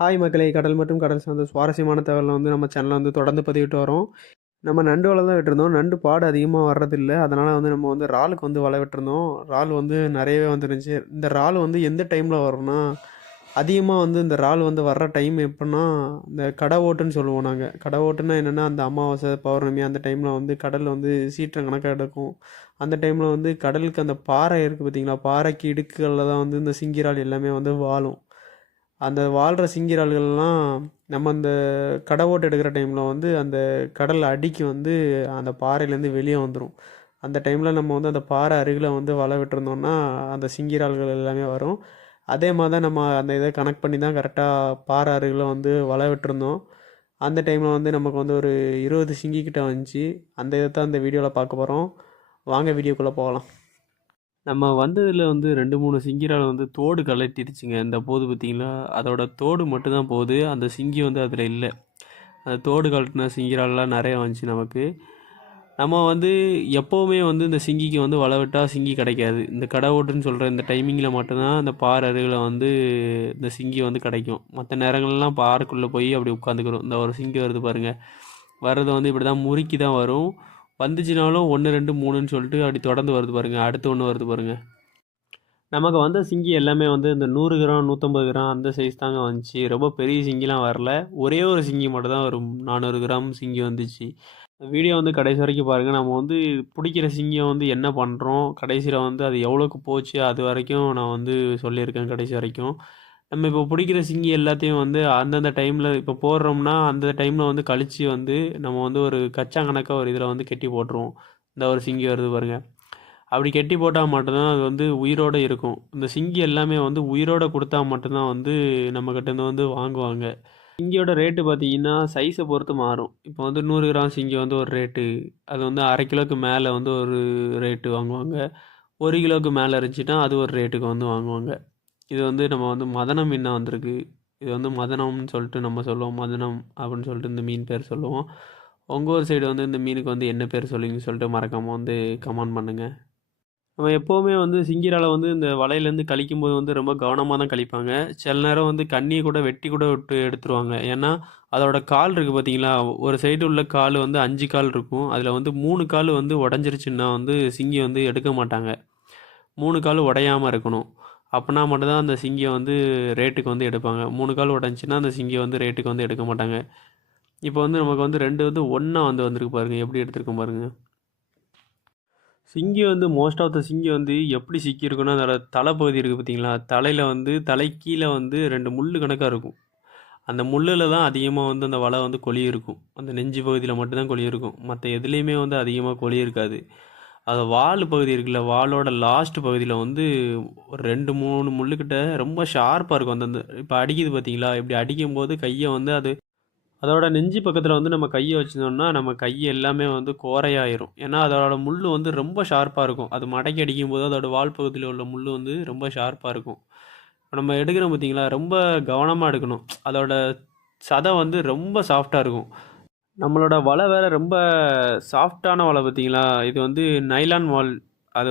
Hi மக்களே! கடல் மற்றும் கடல் சார்ந்த சுவாரஸ்யமான தகவல நம்ம சேனல்ல தொடர்ந்து பதிவிட்டு வரோம். நம்ம நண்டு வலை தான் விட்டுருந்தோம். நண்டு பாடு அதிகமா வர்றதில்ல. அதனால நம்ம இறாலுக்கு வலை விட்டுருந்தோம். இறால் நெறையவே வந்துருந்துச்சு. இந்த இறால் எந்த டைம்ல வரும்னா, அதிகமா இந்த இறால் வர்ற டைம் எப்பன்னா, இந்த கட ஓட்டுன்னு சொல்லுவோம் நாங்க. கட ஓட்டுன்னா என்னன்னா, அந்த அமாவாசை, பௌர்ணமி அந்த டைம்ல கடல் சீற்றம் கணக்கா எடுக்கும். அந்த டைம்ல கடலுக்கு அந்த பாறை இருக்கு பார்த்தீங்களா? பாறைக்கு இடுக்குகள்ல தான் இந்த சிங்கி இறால் எல்லாமே வாழும். அந்த வாழ்கிற சிங்கி இறால்கள்லாம் நம்ம அந்த கடை ஓட்டு எடுக்கிற டைமில் அந்த கடல் அடிக்கு அந்த பாறையிலேருந்து வெளியே வந்துடும். அந்த டைமில் நம்ம அந்த பாறை அருகில் வலை விட்டுருந்தோம்னா அந்த சிங்கி இறால்கள் எல்லாமே வரும். அதே மாதிரி தான் நம்ம அந்த இதை கனெக்ட் பண்ணி தான் கரெக்டாக பாறை அருகில் வலை விட்டுருந்தோம். அந்த டைமில் நமக்கு ஒரு 20 சிங்கி கிட்ட வந்துச்சு. அந்த இதை தான் இந்த வீடியோவில் பார்க்க போகிறோம். வாங்க வீடியோக்குள்ளே போகலாம். நம்ம வந்ததில் 2, 3 சிங்கிரால் தோடு கழட்டிருச்சுங்க. இந்த போது பார்த்தீங்களா, அதோட தோடு மட்டும் தான் போகுது. அந்த சிங்கி அதில் இல்லை. அந்த தோடு கழட்டின சிங்கிரால்லாம் நிறைய வந்துச்சு நமக்கு. நம்ம எப்போவுமே இந்த சிங்கிக்கு வலை விட்டால் சிங்கி கிடைக்காது. இந்த கடை ஓட்டுன்னு சொல்கிற இந்த டைமிங்கில் மட்டும்தான் அந்த பாறை அருகில் இந்த சிங்கி கிடைக்கும். மற்ற நேரங்கள்லாம் பாறைக்குள்ளே போய் அப்படி உட்காந்துக்கிறோம். இந்த ஒரு சிங்கி வருது பாருங்கள். வர்றது இப்படி தான் முறுக்கி தான் வரும். வந்துச்சுனாலும் 1, 2, 3ன்னு சொல்லிட்டு அப்படி தொடர்ந்து வருது பாருங்கள். அடுத்து ஒன்று வருது பாருங்கள். நமக்கு வந்த சிங்கி எல்லாமே இந்த 100 கிராம் 150 கிராம் அந்த சைஸ் தாங்க வந்துச்சு. ரொம்ப பெரிய சிங்கிலாம் வரல. ஒரே ஒரு சிங்கி மட்டும் தான் ஒரு 400 கிராம் சிங்கி வந்துச்சு. வீடியோ கடைசி வரைக்கும் பாருங்கள். நம்ம பிடிக்கிற சிங்கியை என்ன பண்ணுறோம், கடைசியில் அது எவ்வளோக்கு போச்சு அது வரைக்கும் நான் சொல்லியிருக்கேன் கடைசி வரைக்கும். நம்ம இப்போ பிடிக்கிற சிங்கி எல்லாத்தையும் அந்தந்த டைமில் இப்போ போடுறோம்னா அந்த டைமில் கழித்து நம்ம ஒரு கச்சா கணக்காக ஒரு இதில் கெட்டி போட்டுருவோம். இந்த ஒரு சிங்கி வருது பாருங்கள். அப்படி கெட்டி போட்டால் மட்டும்தான் அது உயிரோடு இருக்கும். இந்த சிங்கி எல்லாமே உயிரோடு கொடுத்தா மட்டும்தான் நம்மக்கிட்டேருந்து வாங்குவாங்க. சிங்கியோட ரேட்டு பார்த்தீங்கன்னா சைஸை பொறுத்து மாறும். இப்போ 100 கிராம் சிங்கி ஒரு ரேட்டு, அது 1/2 கிலோவுக்கு மேலே ஒரு ரேட்டு வாங்குவாங்க. 1 கிலோவுக்கு மேலே இருந்துச்சுன்னா அது ஒரு ரேட்டுக்கு வாங்குவாங்க. இது நம்ம மதனம் மீனாக வந்திருக்கு. இது மதனம்னு சொல்லிட்டு நம்ம சொல்லுவோம். மதனம் அப்படின்னு சொல்லிட்டு இந்த மீன் பேர் சொல்லுவோம். உங்கள் ஊர் சைடு இந்த மீனுக்கு என்ன பேர் சொல்லுவீங்கன்னு சொல்லிட்டு மறக்காமல் கமெண்ட் பண்ணுங்கள். நம்ம எப்போவுமே சிங்கிரால இந்த வலையிலேருந்து கழிக்கும்போது ரொம்ப கவனமாக தான் கழிப்பாங்க. சில நேரம் கண்ணியை கூட வெட்டி கூட விட்டு எடுத்துருவாங்க. ஏன்னா அதோட கால் இருக்குது பார்த்தீங்களா, ஒரு சைடு உள்ள கால் 5 கால் இருக்கும். அதில் 3 கால் உடஞ்சிருச்சுன்னா சிங்கி எடுக்க மாட்டாங்க. 3 கால் உடையாமல் இருக்கணும். அப்படின்னா மட்டும்தான் அந்த சிங்கியை ரேட்டுக்கு எடுப்பாங்க. 3 கால் உடஞ்சின்னா அந்த சிங்கியை ரேட்டுக்கு எடுக்க மாட்டாங்க. இப்போ நமக்கு 2 ஒன்றா வந்திருக்கு பாருங்கள். எப்படி எடுத்துருக்கோம் பாருங்கள். சிங்கி மோஸ்ட் ஆஃப் த சிங்கி எப்படி சிக்கியிருக்குன்னா, அதோட தலைப்பகுதி இருக்குது பார்த்தீங்களா, தலையில் தலை கீழே 2 முள் கணக்காக இருக்கும். அந்த முள்ளில் தான் அதிகமாக அந்த வலை கொழி இருக்கும். அந்த நெஞ்சு பகுதியில் மட்டும்தான் கொழி இருக்கும். மற்ற எதுலேயுமே அதிகமாக கொழி இருக்காது. அது வால் பகுதி இருக்குல்ல, வாலோட லாஸ்ட் பகுதியில் ஒரு 2, 3 முள்ளுக்கிட்ட ரொம்ப ஷார்ப்பாக இருக்கும். அந்தந்த இப்போ அடிக்குது பார்த்தீங்களா, இப்படி அடிக்கும்போது கையை அது அதோட நெஞ்சு பக்கத்தில் நம்ம கையை வச்சுருந்தோம்னா நம்ம கை எல்லாமே கோரையாயிரும். ஏன்னா அதோட முள் ரொம்ப ஷார்ப்பாக இருக்கும். அது மடக்கி அடிக்கும்போது அதோட வால் பகுதியில் உள்ள முள் ரொம்ப ஷார்ப்பாக இருக்கும். இப்போ நம்ம எடுக்கிறோம் பார்த்தீங்களா, ரொம்ப கவனமாக எடுக்கணும். அதோட சதை ரொம்ப சாஃப்டாக இருக்கும். நம்மளோட வலை வேறு ரொம்ப சாஃப்டான வலை பார்த்தீங்களா, இது நைலான் வால். அது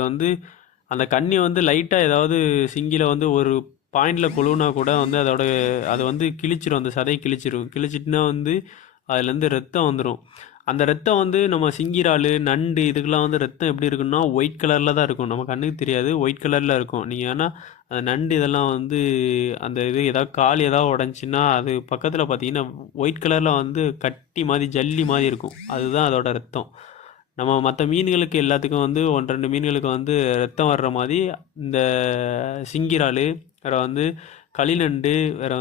அந்த கண்ணி லைட்டாக ஏதாவது சிங்கியில் ஒரு பாயிண்டில் கொழுவுனா கூட அதோட அதை கிழிச்சிரும். அந்த சதையை கிழிச்சிரும். கிழிச்சிட்டுனா அதுலேருந்து ரத்தம் வந்துடும். அந்த ரத்தம் நம்ம சிங்கிரால் நண்டு இதுக்கெல்லாம் ரத்தம் எப்படி இருக்குன்னா ஒயிட் கலரில் தான் இருக்கும். நம்ம கண்ணுக்கு தெரியாது, ஒயிட் கலரில் இருக்கும். நீங்கள் ஏன்னா அந்த நண்டு இதெல்லாம் அந்த இது ஏதாவது கால் ஏதாவது உடஞ்சின்னா அது பக்கத்தில் பார்த்தீங்கன்னா ஒயிட் கலரில் கட்டி மாதிரி ஜல்லி மாதிரி இருக்கும். அதுதான் அதோட ரத்தம். நம்ம மற்ற மீன்களுக்கு எல்லாத்துக்கும் 1, 2 மீன்களுக்கு ரத்தம் வர்ற மாதிரி இந்த சிங்கிரால் வேறு களிநண்டு வேறு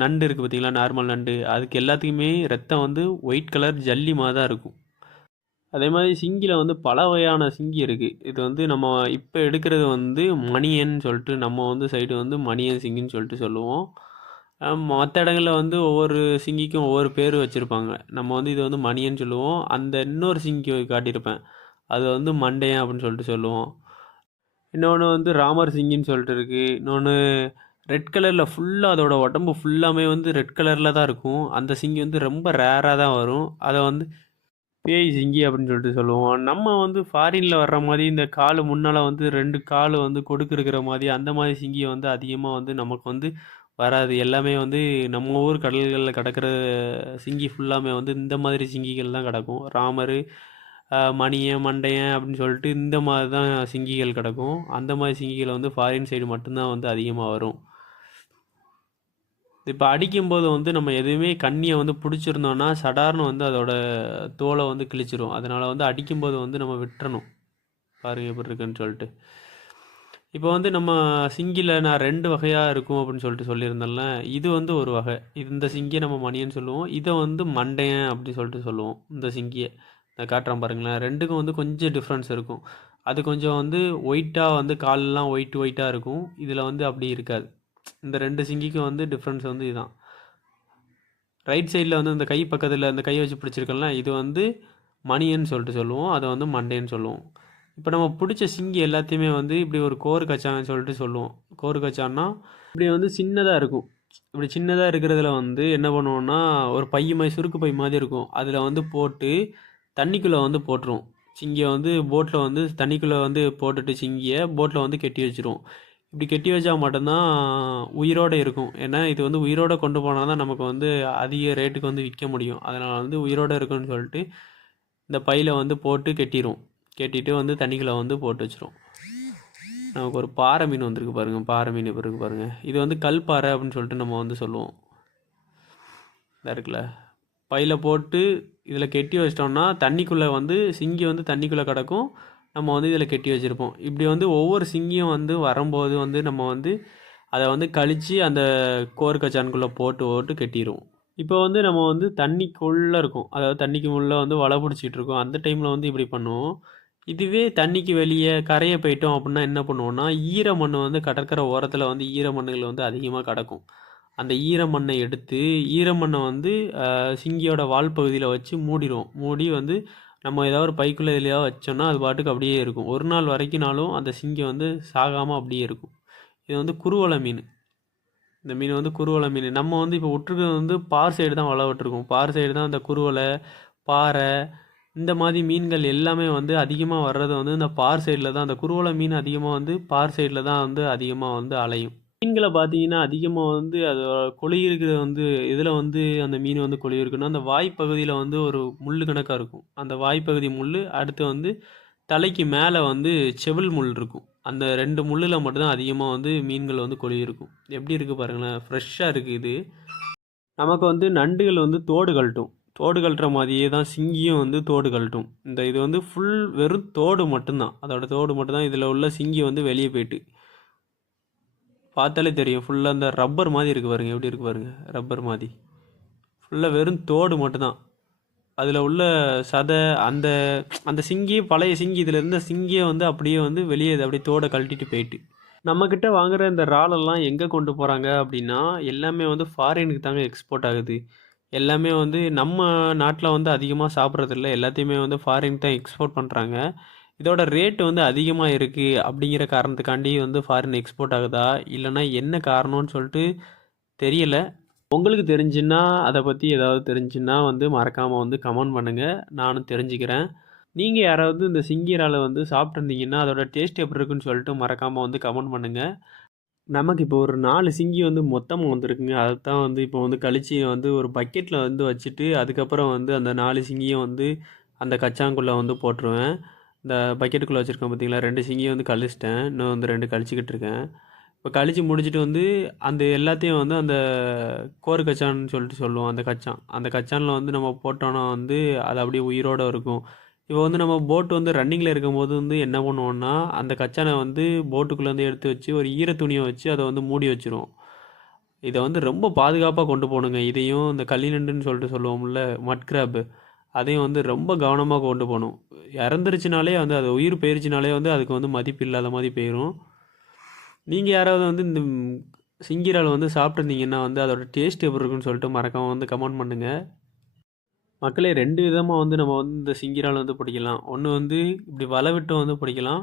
நண்டு இருக்குது பார்த்தீங்களா, நார்மல் நண்டு, அதுக்கு எல்லாத்துக்குமே ரத்தம் ஒயிட் கலர் ஜல்லி மாதிரி தான் இருக்கும். அதே மாதிரி சிங்கியில் பல வகையான சிங்கி இருக்குது. இது நம்ம இப்போ எடுக்கிறது மணியன்னு சொல்லிட்டு நம்ம சைடு மணியன் சிங்கின்னு சொல்லிட்டு சொல்லுவோம். மற்ற இடங்களில் ஒவ்வொரு சிங்கிக்கும் ஒவ்வொரு பேர் வச்சுருப்பாங்க. நம்ம இது மணியன்னு சொல்லுவோம். அந்த இன்னொரு சிங்கி காட்டியிருப்பேன், அது மண்டையன் அப்படின்னு சொல்லிட்டு சொல்லுவோம். இன்னொன்று ராமர் சிங்கின்னு சொல்லிட்டு இருக்குது. இன்னொன்று ரெட் கலரில் ஃபுல்லாக அதோட உடம்பு ஃபுல்லாமே ரெட் கலரில் தான் இருக்கும். அந்த சிங்கி ரொம்ப ரேராக தான் வரும். அதை பேய் சிங்கி அப்படின்னு சொல்லிட்டு சொல்லுவோம். நம்ம ஃபாரினில் வர்ற மாதிரி இந்த கால் முன்னால் 2 கால் கொடுக்கு இருக்கிற மாதிரி அந்த மாதிரி சிங்கியை அதிகமாக நமக்கு வராது. எல்லாமே வந்து நம்ம ஊர் கடல்களில் கிடக்கிற சிங்கி ஃபுல்லாமே வந்து இந்த மாதிரி சிங்கிகள் தான் கிடக்கும். ராமர், மணியன், மண்டையன் அப்படின்னு சொல்லிட்டு இந்த மாதிரி தான் சிங்கிகள் கிடக்கும். அந்த மாதிரி சிங்கிகள் வந்து ஃபாரின் சைடு மட்டும்தான் வந்து அதிகமாக வரும். இப்போ அடிக்கும்போது வந்து நம்ம எதுவுமே கண்ணியை வந்து பிடிச்சிருந்தோன்னா சடார்னு வந்து அதோட தோலை வந்து கிழிச்சிரும். அதனால் வந்து அடிக்கும்போது வந்து நம்ம விட்டுறணும். பாருங்க எப்படி இருக்குன்னு சொல்லிட்டு. இப்போ வந்து நம்ம சிங்கியில் நான் 2 வகையாக இருக்கும் அப்படின்னு சொல்லிட்டு சொல்லியிருந்தேன்ல. இது வந்து ஒரு வகை. இந்த சிங்கியை நம்ம மணியன்னு சொல்லுவோம். இதை வந்து மண்டையன் அப்படின்னு சொல்லிட்டு சொல்லுவோம். இந்த சிங்கியை நான் காட்டுறேன் பாருங்களேன். 2க்கும் வந்து கொஞ்சம் டிஃப்ரென்ஸ் இருக்கும். அது கொஞ்சம் வந்து ஒயிட்டாக வந்து காலெலாம் ஒயிட்டாக இருக்கும். இதில் வந்து அப்படி இருக்காது. இந்த 2 சிங்கிக்கும் வந்து டிஃப்ரென்ஸ் வந்து இதுதான். ரைட் சைடில் வந்து இந்த கை பக்கத்தில் இந்த கை வச்சு பிடிச்சிருக்கோம்ல, இது வந்து மணியன்னு சொல்லிட்டு சொல்லுவோம். அதை வந்து மண்டைன்னு சொல்லுவோம். இப்போ நம்ம பிடிச்ச சிங்கி எல்லாத்தையுமே வந்து இப்படி ஒரு கோரு கச்சான்னு சொல்லிட்டு சொல்லுவோம். கோரு கச்சான்னா இப்படி வந்து சின்னதாக இருக்கும். இப்படி சின்னதாக இருக்கிறதுல வந்து என்ன பண்ணுவோம்னா, ஒரு பை மாதிரி சுருக்கு பை மாதிரி இருக்கும். அதில் வந்து போட்டு தண்ணிக்குள்ளே வந்து போட்டுருவோம். சிங்கியை வந்து போட்டில் வந்து தண்ணிக்குள்ளே வந்து போட்டுட்டு சிங்கியை போட்டில் வந்து கெட்டி வச்சுருவோம். இப்படி கெட்டி வச்சா மட்டும்தான் உயிரோடு இருக்கும். ஏன்னா இது வந்து உயிரோடு கொண்டு போனால் தான் நமக்கு வந்து அதிக ரேட்டுக்கு வந்து விற்க முடியும். அதனால் வந்து உயிரோடு இருக்குன்னு சொல்லிட்டு இந்த பையில் வந்து போட்டு கெட்டிடுவோம். கெட்டிட்டு வந்து தண்ணிக்குள்ளே வந்து போட்டு வச்சிரும். நமக்கு ஒரு பாறை மீன் வந்திருக்கு பாருங்கள். பாறை மீன் இப்போ இருக்குது பாருங்கள். இது வந்து கல் பாறை அப்படின்னு சொல்லிட்டு நம்ம வந்து சொல்லுவோம். இதாக இருக்குல்ல, பையில் போட்டு இதில் கெட்டி வச்சிட்டோம்னா தண்ணிக்குள்ளே வந்து சிங்கி வந்து தண்ணிக்குள்ளே கிடக்கும். நம்ம வந்து இதில் கெட்டி வச்சுருப்போம். இப்படி வந்து ஒவ்வொரு சிங்கியும் வந்து வரும்போது வந்து நம்ம வந்து அதை வந்து கழித்து அந்த கோர்க்கச்சானுக்குள்ளே போட்டு கெட்டிடுவோம். இப்போ வந்து நம்ம வந்து தண்ணிக்குள்ளே இருக்கும், அதாவது தண்ணிக்கு உள்ளே வந்து வலை பிடிச்சிட்டு இருக்கோம். அந்த டைமில் வந்து இப்படி பண்ணுவோம். இதுவே தண்ணிக்கு வெளியே கரையை போயிட்டோம் அப்படின்னா என்ன பண்ணுவோம்னா, ஈர மண் வந்து கடற்கரை ஓரத்தில் வந்து ஈர மண்ணுகள் வந்து அதிகமாக கிடக்கும். அந்த ஈர மண்ணை எடுத்து ஈர மண்ணை வந்து சிங்கியோட வால் பகுதியில் வச்சு மூடிடுவோம். மூடி வந்து நம்ம ஏதாவது ஒரு பைக்குள்ளே எதுலையா வச்சோம்னா அது பாட்டுக்கு அப்படியே இருக்கும். ஒரு நாள் வரைக்கும்னாலும் அந்த சிங்கி வந்து சாகாமல் அப்படியே இருக்கும். இது வந்து குருவலை மீன். இந்த மீன் வந்து குருவலை மீன். நம்ம வந்து இப்போ விட்டுருக்கிறது வந்து பார் சைடு தான் வலை விட்டுருக்கோம். பார் சைடு தான் அந்த குருவலை, பாறை, இந்த மாதிரி மீன்கள் எல்லாமே வந்து அதிகமாக வர்றது வந்து இந்த பார் சைடில் தான். அந்த குருவலை மீன் அதிகமாக வந்து பார் சைடில் தான் வந்து அதிகமாக வந்து அலையும். மீன்களை பார்த்தீங்கன்னா அதிகமாக வந்து அது கொழி இருக்கிறது வந்து இதில் வந்து அந்த மீன் வந்து கொழி இருக்குன்னா அந்த வாய்ப்பகுதியில் வந்து ஒரு முள் கணக்காக இருக்கும். அந்த வாய்ப்பகுதி முள், அடுத்து வந்து தலைக்கு மேலே வந்து செவில் முள் இருக்கும். அந்த 2 முள்ளில் மட்டும்தான் அதிகமாக வந்து மீன்கள் வந்து கொழி இருக்கும். எப்படி இருக்குது பாருங்களேன், ஃப்ரெஷ்ஷாக இருக்குது இது. நமக்கு வந்து நண்டுகள் வந்து தோடு கழட்டும். தோடு கழட்டுற மாதிரியே தான் சிங்கியும் வந்து தோடு கழட்டும். இது வந்து ஃபுல் வெறும் தோடு மட்டும்தான். அதோட தோடு மட்டும்தான். இதில் உள்ள சிங்கி வந்து வெளியே போயிட்டு பார்த்தாலே தெரியும். ஃபுல்லாக அந்த ரப்பர் மாதிரி இருக்குது பாருங்கள். எப்படி இருக்குது பாருங்கள், ரப்பர் மாதிரி. ஃபுல்லாக வெறும் தோடு மட்டும்தான். அதில் உள்ள சதை அந்த அந்த சிங்கி, பழைய சிங்கி, இதில் இருந்த சிங்கியை வந்து அப்படியே வந்து வெளியே அப்படியே தோடை கழட்டிட்டு போயிட்டு. நம்மக்கிட்ட வாங்குகிற இந்த இறாலெல்லாம் எங்கே கொண்டு போகிறாங்க அப்படின்னா, எல்லாமே வந்து ஃபாரினுக்கு தாங்க எக்ஸ்போர்ட் ஆகுது. எல்லாமே வந்து நம்ம நாட்டில் வந்து அதிகமாக சாப்பிட்றதில்ல. எல்லாத்தையுமே வந்து ஃபாரினுக்கு தான் எக்ஸ்போர்ட் பண்ணுறாங்க. இதோட ரேட் வந்து அதிகமாக இருக்குது அப்படிங்கிற காரணத்துக்காண்டி வந்து ஃபாரின் எக்ஸ்போர்ட் ஆகுதா, இல்லைனா என்ன காரணம்னு சொல்லிட்டு தெரியல. உங்களுக்கு தெரிஞ்சுன்னா அதை பற்றி ஏதாவது தெரிஞ்சுன்னா வந்து மறக்காமல் வந்து கமெண்ட் பண்ணுங்கள், நானும் தெரிஞ்சுக்கிறேன். நீங்கள் யாராவது இந்த சிங்கி இறாலை வந்து சாப்பிட்ருந்தீங்கன்னா அதோட டேஸ்ட் எப்படி இருக்குன்னு சொல்லிட்டு மறக்காமல் வந்து கமெண்ட் பண்ணுங்கள். நமக்கு இப்போ ஒரு 4 சிங்கி வந்து மொத்தமாக வந்திருக்குங்க. அதை தான் வந்து இப்போ வந்து கழிச்சு வந்து ஒரு பக்கெட்டில் வந்து வச்சுட்டு அதுக்கப்புறம் வந்து அந்த 4 சிங்கியும் வந்து அந்த கச்சாங்குள்ளே வந்து போட்டுருவேன். இந்த பக்கெட்டுக்குள்ளே வச்சுருக்கேன் பார்த்தீங்களா, 2 சிங்கியை வந்து கழிச்சிட்டேன். இன்னும் வந்து 2 கழிச்சிக்கிட்டு இருக்கேன். இப்போ கழிச்சு முடிச்சுட்டு வந்து அந்த எல்லாத்தையும் வந்து அந்த கோரு கச்சான்னு சொல்லிட்டு சொல்லுவோம். அந்த கச்சானில் வந்து நம்ம போட்டோன்னா வந்து அது அப்படியே உயிரோடு இருக்கும். இப்போ வந்து நம்ம போட்டு வந்து ரன்னிங்கில் இருக்கும்போது வந்து என்ன பண்ணுவோம்னா, அந்த கச்சானை வந்து போட்டுக்குள்ளேருந்து எடுத்து வச்சு ஒரு ஈர துணியை வச்சு அதை வந்து மூடி வச்சுருவோம். இதை வந்து ரொம்ப பாதுகாப்பாக கொண்டு போகணுங்க. இதையும் இந்த கள்ளி நண்டுன்னு சொல்லிட்டு சொல்லுவோம்ல, மட் கிராப்பு, அதையும் வந்து ரொம்ப கவனமாக கொண்டு போகணும். இறந்துருச்சுனாலே வந்து அது உயிர் போயிருச்சுனாலே வந்து அதுக்கு வந்து மதிப்பு இல்லாத மாதிரி போயிடும். நீங்கள் யாராவது வந்து இந்த சிங்கிரால் வந்து சாப்பிட்ருந்தீங்கன்னா வந்து அதோட டேஸ்ட் எப்படி இருக்குன்னு சொல்லிட்டு மறக்காமல் வந்து கமெண்ட் பண்ணுங்கள். மக்களே 2 விதமாக வந்து நம்ம வந்து இந்த சிங்கிரால் வந்து பிடிக்கலாம். ஒன்று வந்து இப்படி வலை விட்டு வந்து பிடிக்கலாம்.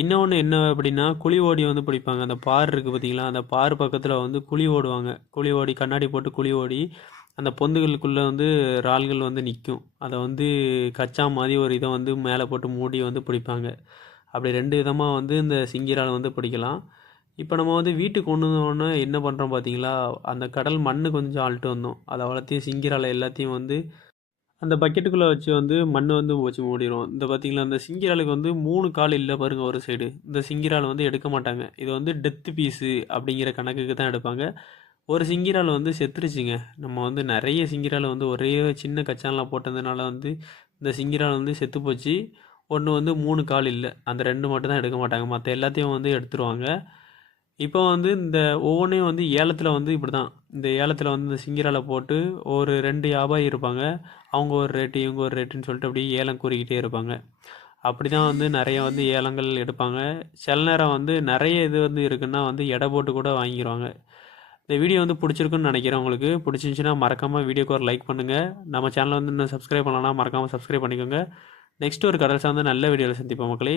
இன்னொன்று என்ன அப்படின்னா, குழி ஓடி வந்து பிடிப்பாங்க. அந்த பார் இருக்குது பார்த்தீங்களா, அந்த பார் பக்கத்தில் வந்து குழி ஓடுவாங்க. குழி ஓடி கண்ணாடி போட்டு குழி ஓடி அந்த பொந்துகளுக்குள்ளே வந்து இறால்கள் வந்து நிற்கும். அதை வந்து கச்சா மாதிரி ஒரு இதை வந்து மேலே போட்டு மூடி வந்து பிடிப்பாங்க. அப்படி 2 விதமாக வந்து இந்த சிங்கிரால் வந்து பிடிக்கலாம். இப்போ நம்ம வந்து வீட்டுக்கு கொண்டு வந்தோடனே என்ன பண்ணுறோம் பார்த்தீங்களா, அந்த கடல் மண்ணு கொஞ்சம் அள்ளிட்டு வந்தோம். அத அவ்வளத்தையும் சிங்கிரால எல்லாத்தையும் வந்து அந்த பக்கெட்டுக்குள்ளே வச்சு வந்து மண் வந்து வச்சு மூடிரும். இந்த பார்த்தீங்களா, இந்த சிங்கிராலுக்கு வந்து 3 கால் இல்ல பாருங்க ஒரு சைடு. இந்த சிங்கிரால் வந்து எடுக்க மாட்டாங்க. இது வந்து டெத் பீஸு அப்படிங்கிற கணக்குக்கு தான் எடுப்பாங்க. ஒரு சிங்கிரால் வந்து செத்துருச்சுங்க. நம்ம வந்து நெறைய சிங்கிரால் வந்து ஒரே சின்ன கச்சான்ல போட்டதுனால வந்து இந்த சிங்கிரால் வந்து செத்து போச்சு. ஒண்ணு வந்து 3 கால் இல்ல. அந்த 2 மட்டும் தான் எடுக்க மாட்டாங்க. மத்த எல்லாத்தையும் வந்து எடுத்துருவாங்க. இப்போ வந்து இந்த ஒவ்வொன்னையும் வந்து ஏலத்துல வந்து இப்படிதான். இந்த ஏலத்துல வந்து இந்த சிங்கிரால போட்டு ஒரு 2 வியாபாரி இருப்பாங்க. அவங்க ஒரு ரேட்டு, இவங்க ஒரு ரேட்டுன்னு சொல்லிட்டு அப்படியே ஏலம் கூறிக்கிட்டே இருப்பாங்க. அப்படிதான் வந்து நெறைய வந்து ஏலங்கள் எடுப்பாங்க. சில நேரம் வந்து நெறைய இது வந்து இருக்குன்னா வந்து எடை போட்டு கூட வாங்கிருவாங்க. இந்த வீடியோ வந்து பிடிச்சிருக்குன்னு நினைக்கிறேன் உங்களுக்கு. பிடிச்சிருந்துச்சுன்னா மறக்காம வீடியோக்கு ஒரு லைக் பண்ணுங்க. நம்ம சேனலை வந்து இன்னும் சப்ஸ்கிரைப் பண்ணலனா மறக்காம சப்ஸ்கிரைப் பண்ணிக்கோங்க. நெக்ஸ்ட் ஒரு கடல் சார்ந்த நல்ல வீடியோவில் சந்திப்போம் மக்களே.